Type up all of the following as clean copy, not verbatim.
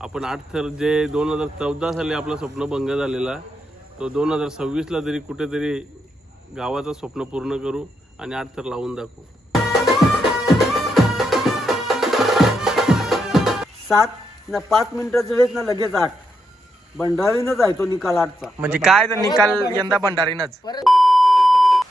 आपण 8 थर जे 2014 साली आपलं स्वप्न भंग झालेला तो 2026ला तरी कुठेतरी गावाचं स्वप्न पूर्ण करू आणि 8 थर लावून दाखवू. 5 मिनिटाचा वेळ ना लगेच 8 भंडारीनच आहे तो निकाल 8चा. म्हणजे काय तर निकाल यंदा भंडारीनच.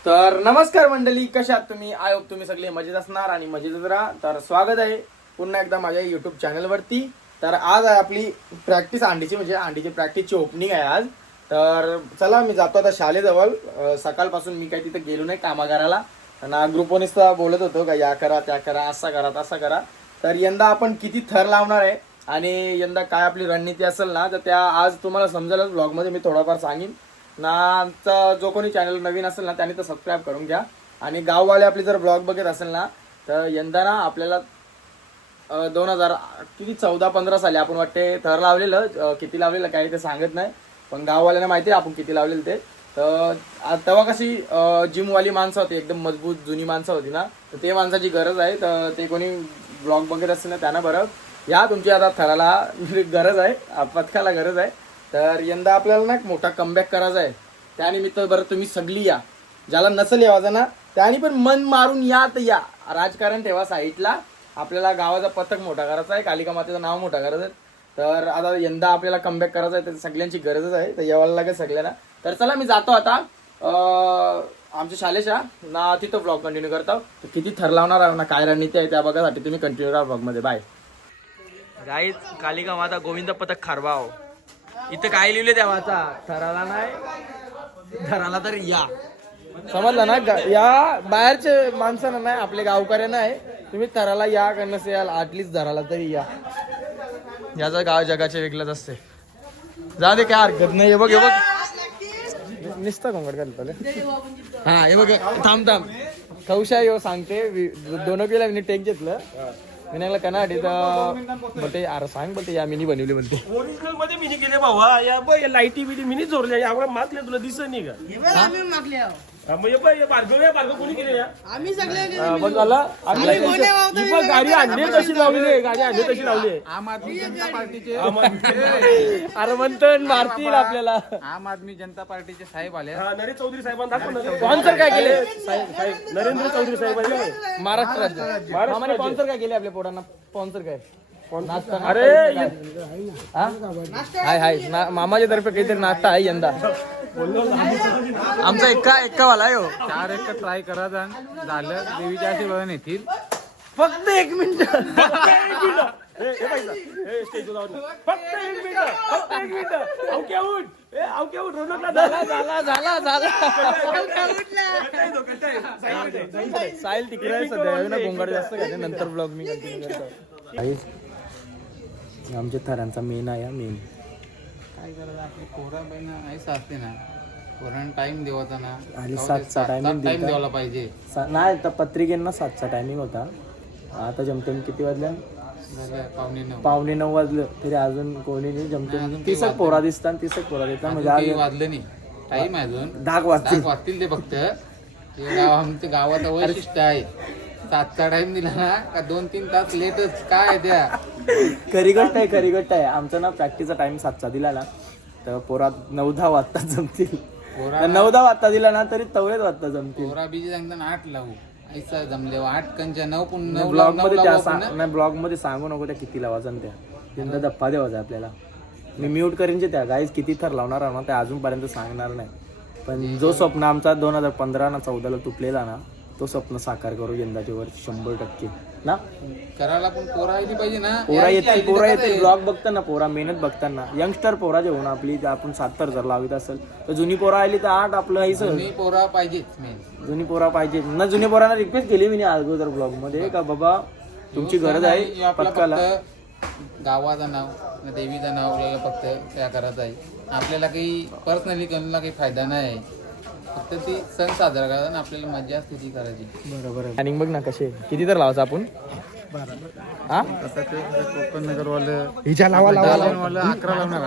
तर नमस्कार मंडळी, कशा आहात तुम्ही? आय होप तुम्ही सगळे मजेत असणार आणि मजेतच राहा. तर स्वागत आहे पुन्हा एकदा माझ्या युट्यूब चॅनलवरती. तर आज आहे आपली प्रॅक्टिस अंडीची, म्हणजे अंडीची प्रॅक्टिसची ओपनिंग आहे आज. तर चला मी जातो आता शाळेजवळ. सकाळपासून मी काही तिथे गेलो नाही कामागाराला, आणि ग्रुपवरनीच बोलत होतो का या करा त्या करा, असा करा तसा करा. तर यंदा आपण किती थर लावणार आहे आणि यंदा काय आपली रणनीती असेल ना, तर त्या आज तुम्हाला समजेलच. ब्लॉगमध्ये मी थोडाफार सांगेन ना. आमचा जो कोणी चॅनल नवीन असेल ना त्याने तर सबस्क्राईब करून घ्या. आणि गाववाले आपली जर ब्लॉग बघत असेल ना, तर यंदा ना आपल्याला 2014-15 साली आपण वाटते थर लावलेलं. किती लावलेलं काही ते सांगत नाही, पण गाववाल्यांना माहिती आहे आपण किती लावलेलं ते. तर तेव्हा कशी जिमवाली माणसं होती, एकदम मजबूत जुनी माणसं होती ना, तर ते माणसाची गरज आहे. तर ते कोणी ब्लॉग बघत असेल ना त्यांना बरं या तुमची आता थराला गरज आहे, पथकाला गरज आहे. तर यंदा आपल्याला ना मोठा कमबॅक करायचा आहे. त्यानिमित्त बरं तुम्ही सगळी या, ज्याला नसेल यावायचं ना त्याने पण मन मारून या. तर या, राजकारण ठेवा साईडला. आपल्याला गावाचा पथक मोठा करायचा आहे, कालिका मातेचं नाव मोठा करायचं आहे. तर आता यंदा आपल्याला कमबॅक करायचं आहे, तर सगळ्यांची गरजच आहे. तर यावायला लागेल सगळ्यांना. तर चला मी जातो आता आमच्या शाळेच्या ना, तिथं ब्लॉग कंटिन्यू करतो. तर किती थर लावणार आहे ना, काय रणनीती आहे त्या बघासाठी तुम्ही कंटिन्यू करा ब्लॉगमध्ये. बाय गाईज, कालिका माता गोविंद पथक खारबाव. इथं काय लिहिले त्या वाचा? थराला नाही, थराला तर या. समजलं ना? या बाहेरचे माणसांना नाही, आपले गावकऱ्यांना आहे. तुम्ही थराला या का नसे याल, आटलीच धराला तरी या. याचा गाव जगाचे वेगळंच असते. जा दे, काय हरकत नाही. हे बघ, हे बघ, निसता कोंकड घालतो. हा हे बघ, थांब कौशा येऊ सांगते. 2 किलो मी टेक घेतलं विनायकला कनाडी. तर बोलते अरे सांग, बोलते या मिनी बनवली म्हणते. ओरिजिनल मध्ये मिनी केले भावा. या बघ लाईटी बिटी मिनी जोरल्या. यावेळेला मागले तुला दिसत नाही का? बारगं कोणी केले या? आम्ही सगळे पण झाला गाडी आणली तशी लावली, गाडी आणली तशी लावली. आम आदमी जनता पार्टीचे अरे म्हणतो मारतील आपल्याला. आम आदमी जनता पार्टीचे साहेब आले. नरेंद्र चौधरी साहेबांना दाखव. स्पॉन्सर काय केले? नरेंद्र चौधरी साहेब महाराष्ट्र राज्य आम्हाला स्पॉन्सर काय केले आपल्या पोरांना? स्पॉन्सर काय? अरे हाय मामाच्या तर्फे काहीतरी नाश्ता आहे यंदा. आमचा एक्का वाला आहे हो. 4 एक ट्राय करा झालं, देवीच्या आशीर्वादाने येतील. फक्त 1 मिनिट. साहिल तिकडे आहे सध्या, गोंगाड जास्त काय नंतर ब्लॉग मी कंटिन्यू करतो. आमच्या थरांचा मेन आहे. मेन काय करायचं, आपली पोरा बहिण ऐसा असते ना, पोरांना टाइम देवाचा ना. आणि 7चा टायमिंग टाइम द्यायला पाहिजे. नाही तर पत्रिकेंना 7चा टायमिंग होता. आता जमतेम किती वाजल्या? झालं 8:45 वाजलं तरी अजून कोणी नाही. जमतेम 30 पोरा दिसतात, 30 पोरा दिसतात. म्हणजे काही आज वाजलं नाही, टाइम आहे अजून. 10 वाजतील. वाजतील ते फक्त. ते गाव आमच्या गावाचं वैशिष्ट्य आहे. 7चा टाइम दिला ना का 2-3 तास लेटच. काय त्या खरी गोष्ट आहे. आमचा ना प्रॅक्टिसचा टाइम 7चा दिला ना, तर पोरा 9-10 वाजता जमतील. 9-10 वाजता दिला ना तरी 9 वाजता जमतील. पोरा बीजी सांगताना 8 लावू, ऐसा जमले 8 कंच्या 9 ब्लॉग मध्ये ब्लॉग मध्ये सांगू नको त्या किती लावायचा त्या. यंदा दप्पा देवाचा आपल्याला. मी म्यूट करीन त्या गाईज किती थर लावणार आहे ना ते अजूनपर्यंत सांगणार नाही. पण जो स्वप्न आमचा 2015 ना 14ला तुटलेला ना, तो स्वप्न साकार करू यंदाच्या वर 100% ना. करायला पण पोरा आली पाहिजे ना. पोरा येते ब्लॉग बघताना, पोरा मेहनत बघताना. यंगस्टर पोरा जे होऊन आपली आपण 7 थर जर लावित असेल तर जुनी पोरा आली तर 8 आपलं आहे. जुनी पोरा पाहिजेच मेन. जुनी पोरा पाहिजे ना. जुनी पोरांना रिक्वेस्ट केली मी अगोदर ब्लॉग मध्ये का बाबा तुमची गरज आहे पथकाला. गावाचं नाव, देवीचं नाव आपल्याला फक्त त्या करायचं आहे. आपल्याला काही पर्सनली कोणाला काही फायदा नाही. फक्त ती सण साजरा करायचा आणि आपल्याला मजा असते ती करायची. बरोबर आहे. आणि बघ ना कसे किती तर लावायचं आपण. हा आता ते कोकण नगरवाले हिच्या लावा लावा लावा. 11 लावणार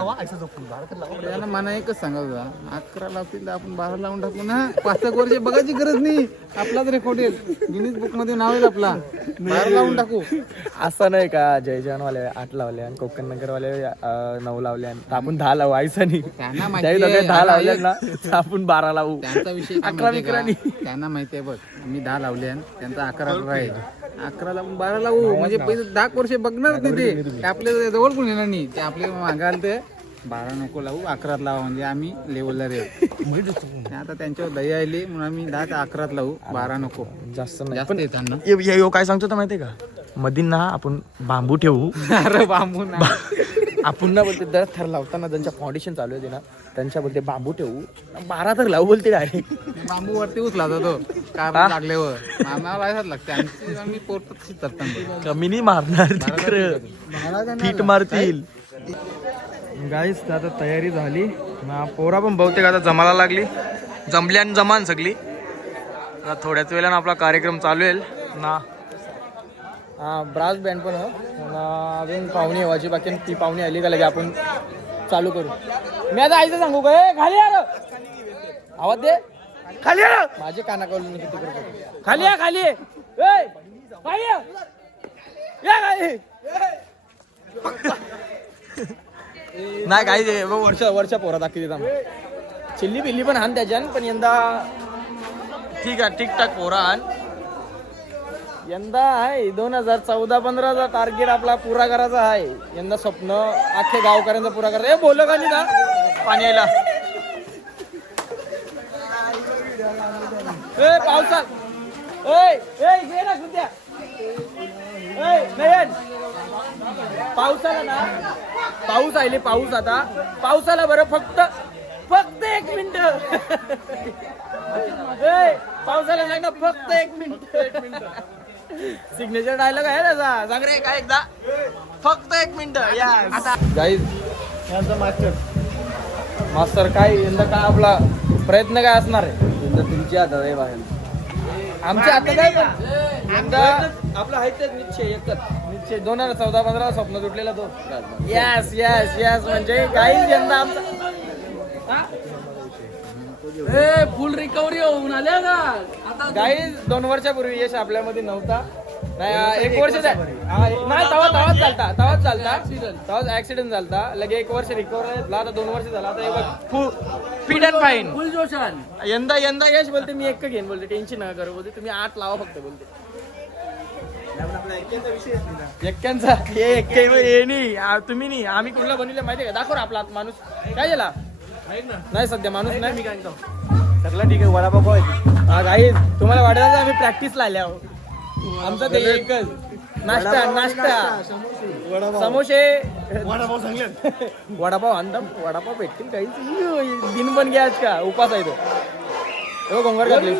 त्यांना मला एकच सांगत होता 11 लावतील तर आपण 12 लावून टाकू ना 5 वर्ष बघायची गरज नाही आपलाच रेकॉर्ड येईल गिनीज बुक मध्ये नाव येईल आपला 12 लावून टाकू असं नाही का जय जवानवाले 8 लावले आणि कोकण नगरवाले 9 लावले आणि आपण 10 लावू आयसा नाही त्यांना त्याही माहिती दोघे 10 लावले आहे ना तर आपण 12 लावू त्यांचा विषय काय 11 माहितीये का? विक्रांनी. त्यांना माहिती आहे बघ मी 10 लावले आणि त्यांचा 11 राहील 11 लावून 12 लावू म्हणजे पहिले 10 वर्ष बघणार नाही ते आपल्या जवळ पण येणार नाही ते आपले मागाल ते 12 नको लावू 11 लावा म्हणजे आम्ही लेवलला रेव आता त्यांच्यावर दया आली म्हणून आम्ही 10 ते 11 लावू 12 नको जास्त नाही जास्त येताना यो काय सांगतो तर माहितीये का मधी ना आपण बांबू ठेवू अरे बांबू ना आपण ना बोलते दर थर लावताना ज्यांच्या फाउंडेशन चालू आहे ना त्यांच्या बोलते बांबू ठेवू 12 तर लावू बोलते डायरेक्ट बांबू वरती उचला तो कार लागल्यावर आम्हाला लागायला लागते आम्ही पोरतच करताना कमी नाही मारणार तिकडं फीट मारतील गाईस आता तयारी झाली ना पोरा पण बहुतेक आता जमायला लागली जमली आणि जमान सगळी आता थोड्याच वेळानं आपला कार्यक्रम चालू आहे ना ब्रास बँड पण अजून पाहुणे येवायची बाकी ती पाहुणे आली का लगे आपण चालू करू मी आता आईचं सांगू काय खाली या रे. आवाज दे खाली या माझे कानाकडून मी किती करतो खाली या खाली ए, खाली या. या खाली नाही काही वर्षा पोरा दाखवी देता चिल्ली बिल्ली पण हान त्याच्यान पण यंदा ठीक आहे ठीकठाक पोरा हान यंदा आहे 2014-15चा टार्गेट आपला पुरा करायचा आहे यंदा स्वप्न अख्खे गावकऱ्यांचा पुरा करायचा बोल का ना पाणी यायला पावसात घे ना सुद्या पावसाला ना पाऊस आले पाऊस आता पावसाला बरं फक्त 1 मिनिट पावसाला सांग ना फक्त 1 मिनिट सिग्नेचर डायलॉग आहे त्याचा सांग रे काय एकदा फक्त 1 मिनिट या आता गाईज यांचा मास्टर काय यंदा काय आपला प्रयत्न काय असणार आहे यंदा तुमची आता आहे बाहेर आमच्या आता काय पण यंदा आपलं आहे तर निश्चय एकच निश्चय 2014-15 स्वप्न तुटलेला तो यस यस यस म्हणजे काही यंदा आमचा फुल रिकव्हरी होऊन आल्या का आता काही 2 वर्षापूर्वी यश आपल्यामध्ये नव्हता नाही 1 वर्ष नाही तवाच चालता ऍक्सिडेंट झालता लगे 1 वर्ष रिकव्हर झाला आता 2 वर्ष झाला आता हे बघ फीड अँड फाईन फुल जोशान यंदा यश बोलते मी 1 घेईन बोलते टेन्शन नका करू बोलते तुम्ही 8 लावा फक्त बोलते एक्क्यांचा हे नाही तुम्ही नाही आम्ही कुठला बनवले माहितीये का दाखव आपला माणूस काय झाला नाही सध्या माणूस नाही मी काय सगळं ठीक आहे वडापाव आहे हा काही तुम्हाला वाटत आम्ही प्रॅक्टिस लावल्या आमचं ते एकच नाश्ता समोसे वडापाव सांगले वडापाव वडापाव भेटतील काहीच दिन पण घ्या आज का उपास आहे तो गोंगर घातली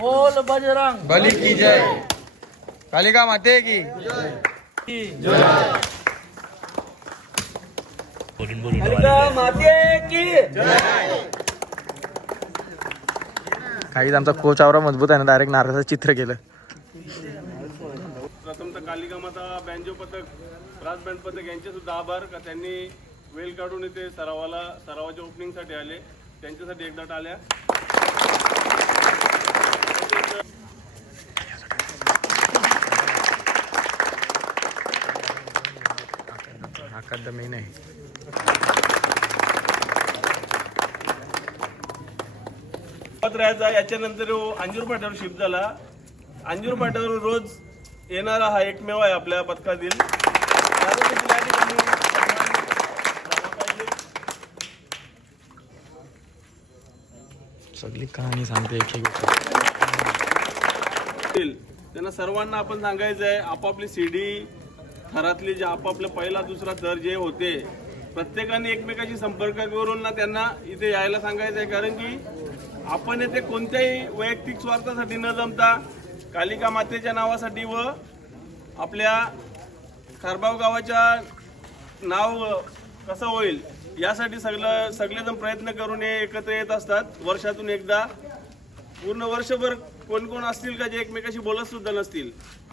बोल बजरंग बली की जय कालिका माते की काही आमचा कोच आवरा मजबूत आहे ना डायरेक्ट नारळाचं चित्र केलं प्रथमतः कालिका माता बँजो पथक ब्रास बँड पथक यांचे सुद्धा आभार का त्यांनी वेळ काढून इथे सरावाच्या ओपनिंगसाठी आले त्यांच्यासाठी एकदा टाळ्या आकार मेन आहे राहायचा. याच्यानंतर अंजूर फाट्यावर शिफ्ट झाला. अंजूर फाट्यावर रोज येणारा हा एकमेव आहे आपल्या पथकातील. त्याला देखील या ठिकाणी सन्मान झाला पाहिजे. सगळी कहाणी सांगते एक त्यांना सर्वांना आपण सांगायचं आहे, आपापली सीडी थरातली जे आपापले पहिला दुसरा थर जे होते, प्रत्येकाने एकमेकाशी संपर्क करून ना त्यांना इथे यायला सांगायचं आहे. कारण की आपण येथे कोणत्याही वैयक्तिक स्वार्थासाठी न जमता कालिका मातेच्या नावासाठी व आपल्या खारबाव गावाच्या नाव कसं होईल यासाठी सगळेजण प्रयत्न करून हे एकत्र येत असतात. वर्षातून एकदा पूर्ण वर्षभर कोण कोण असतील का जे एकमेकाशी बोलत सुद्धा नसतील,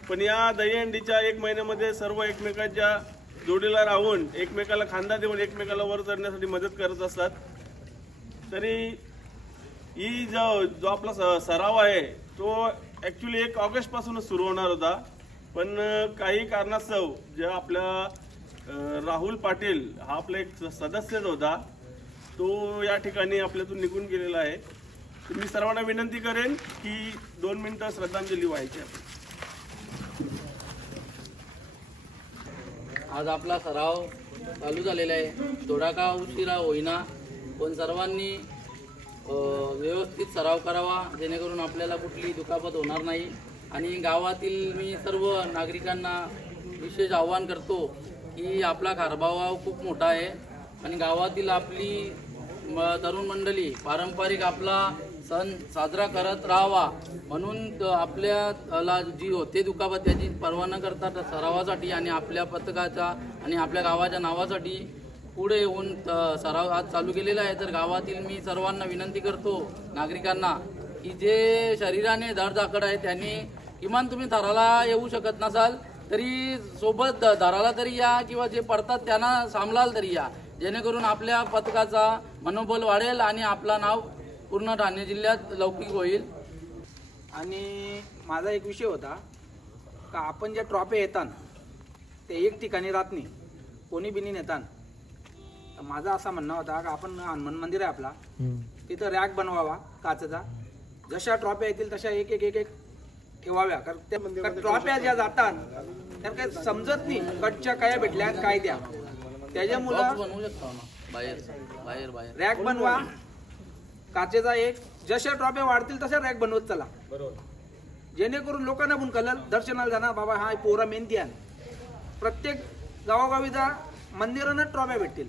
पण या दहीहंडीच्या 1 महिन्यामध्ये सर्व एकमेकाच्या जोडीला राहून एकमेकाला खांदा देऊन एकमेकाला वर चढण्यासाठी मदत करत असतात. तरी ही जो आपला सराव आहे तो ॲक्च्युली 1 ऑगस्ट पासूनच सुरू होणार होता, पण काही कारणास्तव जे आपल्या राहुल पाटील हा आपला एक सदस्यच होता, तो या ठिकाणी आपल्यातून निघून गेलेला आहे. मी सर्वांना विनंती करेन की 2 मिनिटं श्रद्धांजली व्हायची आहे. आज आपला सराव चालू झालेला आहे. थोडा का उशिरा होईना, पण सर्वांनी व्यवस्थित सराव करावा जेणेकरून आपल्याला कुठली दुखापत होणार नाही. आणि गावातील मी सर्व नागरिकांना विशेष आवाहन करतो की आपला खारबाव गाव खूप मोठा आहे आणि गावातील आपली तरुण मंडळी पारंपरिक आपला सण साजरा करत राहावा म्हणून आपल्याला जी होते दुखापत त्याची पर्वा न करता सरावासाठी आणि आपल्या पथकाच्या आणि आपल्या गावाच्या नावासाठी पुढे येऊन सराव आज चालू केलेला आहे. तर गावातील मी सर्वांना विनंती करतो नागरिकांना की जे शरीराने धडधाकड आहे त्यांनी किमान तुम्ही थराला येऊ शकत नसाल तरी सोबत धराला तरी या किंवा जे पडतात त्यांना सांभाळाल तरी या, जेणेकरून आपल्या पथकाचा मनोबल वाढेल आणि आपला नाव पूर्ण ठाणे जिल्ह्यात लौकिक होईल. आणि माझा एक विषय होता का आपण ज्या ट्रॉफी येतात ते एक ठिकाणी राहत नाही, कोणी बिनी नेतात. तर माझा असा म्हणणं होता का आपण हनुमान मंदिर आहे आपला, तिथं रॅक बनवावा काचेचा. जशा ट्रॉफी येतील तशा एक एक एक एक ठेवाव्या. कारण त्या ट्रॉफ्या ज्या जातात त्या काही समजत नाही कटच्या काय भेटल्या काय द्या. त्याच्यामुळं बनवू शकतो ना बाहेर बाहेर बाहेर रॅक बनवा काचेचा एक. जशा ट्रॉफ्या वाढतील तशा रॅक बनवत चला, जेणेकरून लोकांना पण कळलं दर्शनाला जाणार बाबा हा पोरा मेहनती आहे. प्रत्येक गावोगावी जा मंदिरानं ट्रॉफ्या भेटतील.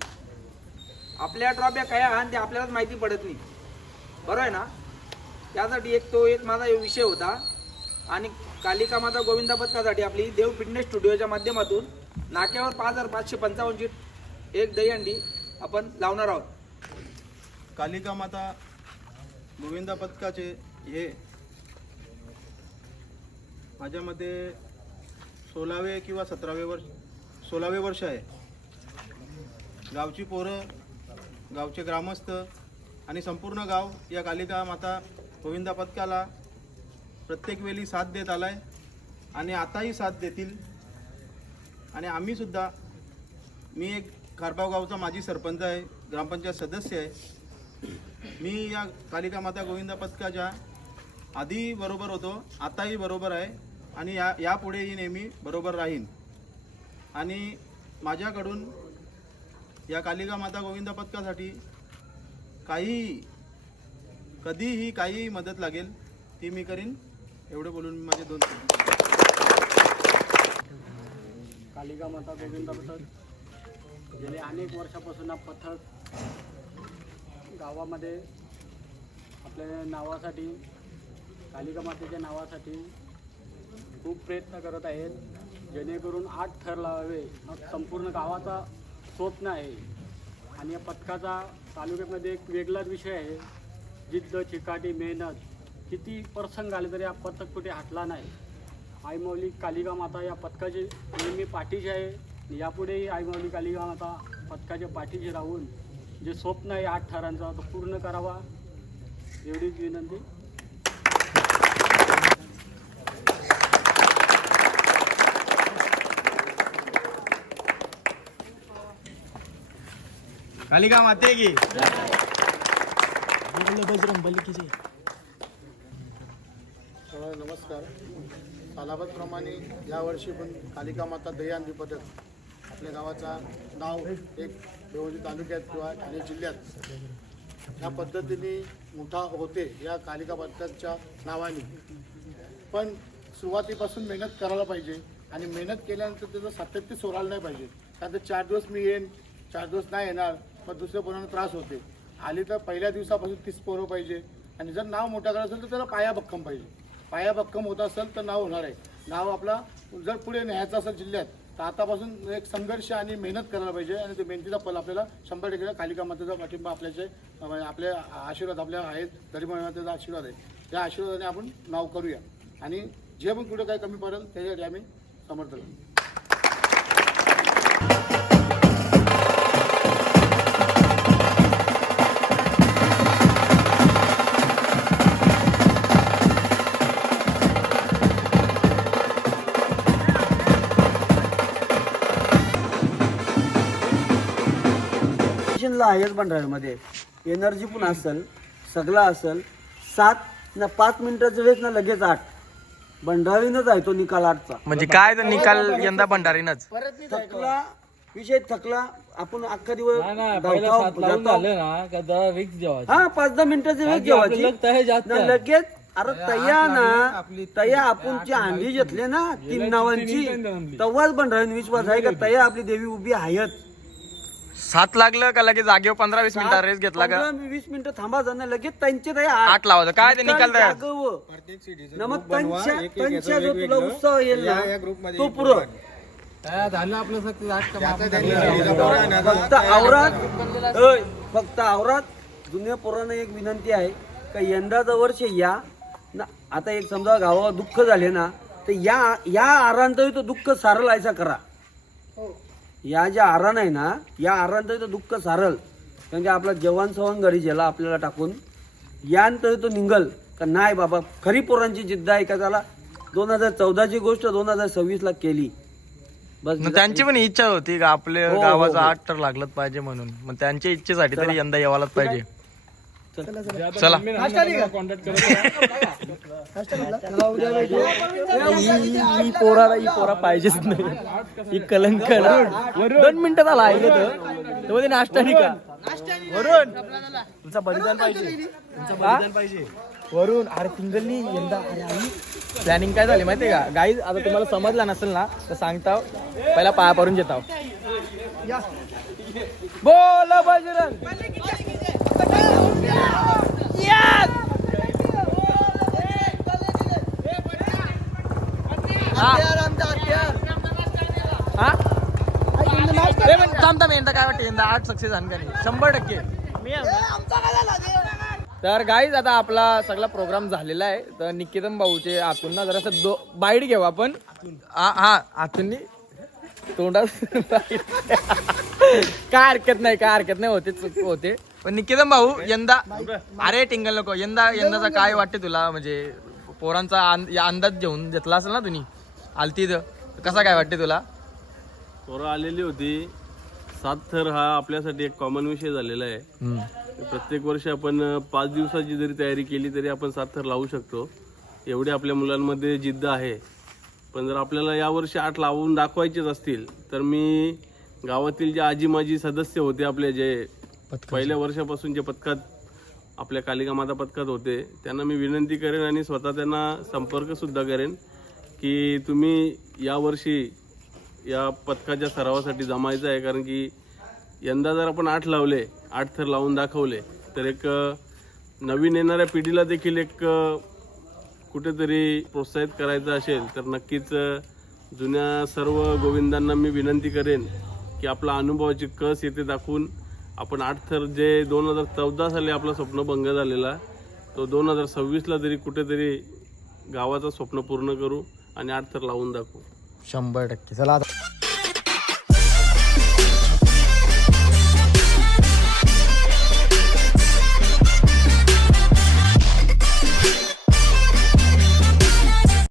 आपल्या ट्रॉफ्या काय आणि ते आपल्यालाच माहिती पडत नाही, बरोबर आहे ना. त्यासाठी एक माझा विषय होता. आणि कालिका माता गोविंदा पथकासाठी आपली देव फिटनेस स्टुडिओच्या माध्यमातून नाक्यावर 5555 ची एक दहीहंडी आपण लावणार आहोत. कालिका माता गोविंदा पथकाचे हे माझ्या मते 16वे किंवा 16वे वर्ष आहे. गावची पोरं, गावचे ग्रामस्थ आणि संपूर्ण गाव या कालिका माता गोविंदा पथकाला प्रत्येक वेळी साथ देत आलाय आणि आताही साथ देतील. आणि आम्हीसुद्धा, मी एक खारबाव गावचा माजी सरपंच आहे, ग्रामपंचायत सदस्य आहे. मी या कालिका माता गोविंदा पथकाच्या आधी बरोबर होतो, आताही बरोबर आहे आणि यापुढेही नेहमी बरोबर राहीन. आणि माझ्याकडून या कालिका माता गोविंदा पथकासाठी कधीही काही मदत लागेल ती मी करीन. एवढे बोलून मी माझे 2 कालिका माता गोविंदा पथक गेले अनेक वर्षापासून हा पथक गावामध्ये आपल्या नावासाठी, कालिका मातेच्या नावासाठी खूप प्रयत्न करत आहेत, जेणेकरून 8 थर लावावे हा संपूर्ण गावाचा स्वप्न आहे. आणि या पथकाचा तालुक्यामध्ये एक वेगळाच विषय आहे. जिद्द, चिकाटी, मेहनत. किती प्रसंग आले तरी हा पथक कुठे हटला नाही. आईमाऊली कालिका माता या पथकाची नेहमी पाठीशी आहे. यापुढेही आईमाऊली कालिका माता पथकाच्या पाठीशी राहून जे स्वप्न आहे 8 थरांचा तो पूर्ण करावा एवढीच विनंती. कालिका माते की बजरंग बली की जय. नमस्कार. सालाबादप्रमाणे यावर्षी पण कालिका माता दहीहंडी पथक आपल्या गावाचा नाव एक भिवंडी तालुक्यात किंवा ठाणे जिल्ह्यात ह्या पद्धतीने मोठा होते या कालिका पथकाच्या नावाने. पण सुरुवातीपासून मेहनत करायला पाहिजे आणि मेहनत केल्यानंतर त्याचं सातत्य सोडायला नाही पाहिजे. कारण तर 4 दिवस मी येईन, 4 दिवस नाही येणार, मग दुसऱ्या पोरांना त्रास होते. आली तर पहिल्या दिवसापासून 30 पोरं पाहिजे आणि जर नाव मोठा करायचं असेल तर त्याला पाया भक्कम पाहिजे. पाया भक्कम होत असेल तर नाव होणार आहे. नाव आपला जर पुढे न्यायचं असेल जिल्ह्यात तर आतापासून एक संघर्ष आणि मेहनत करायला पाहिजे आणि ते मेहनतीचा फल आपल्याला 100% कालिका मातेचा पाठिंबा आपल्या आशीर्वाद आपल्या आहेत, गरीब मातेचा आशीर्वाद आहे. त्या आशीर्वादाने आपण नाव करूया आणि जे पण कुठे काही कमी पडेल त्याच्यासाठी आम्ही समर्थ राहू. आहेच बंडाळ्यामध्ये एनर्जी पण असेल, सगळं असेल. 7 ना 5 मिनिटाचं वेळ ना लगेच 8 बंडाळीनच आहे तो निकाल 8चा. म्हणजे काय तर निकाल यंदा भंडारीनच. थकला विषय थकला आपण अख्खा दिवस झालं धावतो. ना रिक्स जेव्हा हा 5-10 मिनिटाची वेळ जेवायची ना लगेच. अरे तया ना तया आपूनची अंडी घेतले ना 3 नावांची तेव्हाच बंडाळीन विश्वास आहे का तया आपली देवी उभी आहेच. 7 लागलं का लगेच जागेवर 15-20 मिनिटं रेस घेतला का 15-20 मिनिटं थांबायचं ना लगेच त्यांचे तया 8 लावायचं काय ते निकाल तयार. मग त्यांच्या जो तुला उत्साह येईल ना तो पुरं झालं आपलं फक्त आवरात जुन्या पोरांना एक विनंती आहे का यंदाचं वर्ष या ना. आता एक समजा गावावर दुःख झाले ना तर या आरांतही तो दुःख सारलायचा करा. या ज्या आरान आहे ना या आरांतही तो दुःख सारल. कारण की आपला जवान सवान घरी गेला आपल्याला टाकून यानंतर तो निघल का नाही बाबा खरी पोरांची जिद्द आहे का त्याला 2014ची गोष्ट 2026ला केली. बस मग त्यांची पण इच्छा होती का आपल्या गावाचा 8 तर लागलंच पाहिजे म्हणून. मग त्यांच्या इच्छेसाठी तरी यंदा यावालाच पाहिजे. चला ही पोरा पाहिजेच नाही. ही कलंक 2 मिनिटं झाला आहे तर नाश्ता नाही का वरून तुमचा बलिदान पाहिजे वरून. अरे सिंगलनी यंदा अरे आई प्लॅनिंग काय झाली माहितीये का गाईज. आता तुम्हाला समजला नसेल ना तर सांगताव. पहिला पाया पडून घेताव. बोल बजरंग थांबता यंदा काय वाटतं यंदा 8 सक्सेस आणखी 100%. तर गाईज आता आपला सगळा प्रोग्राम झालेला आहे. तर निकेतन भाऊचे आतून ना जरासं बाईट घेऊ आपण. हा आतून तोंडात काय हरकत नाही होते. पण निकेतन भाऊ यंदा अरे टिंगल नको यंदाचा काय वाटते तुला. म्हणजे पोरांचा अंदाज घेऊन घेतला असेल ना तुम्ही आलती तर कसा काय वाटते तुला. पोरं आलेली होती. 7 थर हा आपल्यासाठी एक कॉमन विषय झालेला आहे. प्रत्येक वर्षी आपण 5 दिवसाची जरी तयारी केली तरी आपण 7 थर लावू शकतो. एवढे आपल्या मुलांमध्ये जिद्द आहे. पण जर आपल्याला यावर्षी 8 लावून दाखवायचेच असतील तर मी गावातील जे आजी माजी सदस्य होते आपले जे पहिल्या वर्षापासून जे पथकात आपल्या कालिका माता पथकात होते त्यांना मी विनंती करेन आणि स्वतः त्यांना संपर्कसुद्धा करेन की तुम्ही यावर्षी या पथकाच्या सरावासाठी जमायचं आहे. कारण की यंदा जर आपण 8 लावले 8 थर लावून दाखवले तर एक नवीन येणाऱ्या पिढीला देखील एक कुठेतरी प्रोत्साहित करायचं असेल तर नक्कीच जुन्या सर्व गोविंदांना मी विनंती करेन की आपला अनुभवाची कस येथे दाखवून आपण 8 थर जे 2014 साली आपला स्वप्नभंग झालेला तो 2026ला तरी कुठेतरी गावाचं स्वप्न पूर्ण करू आणि 8 थर लावून दाखवू. 100%. चला आता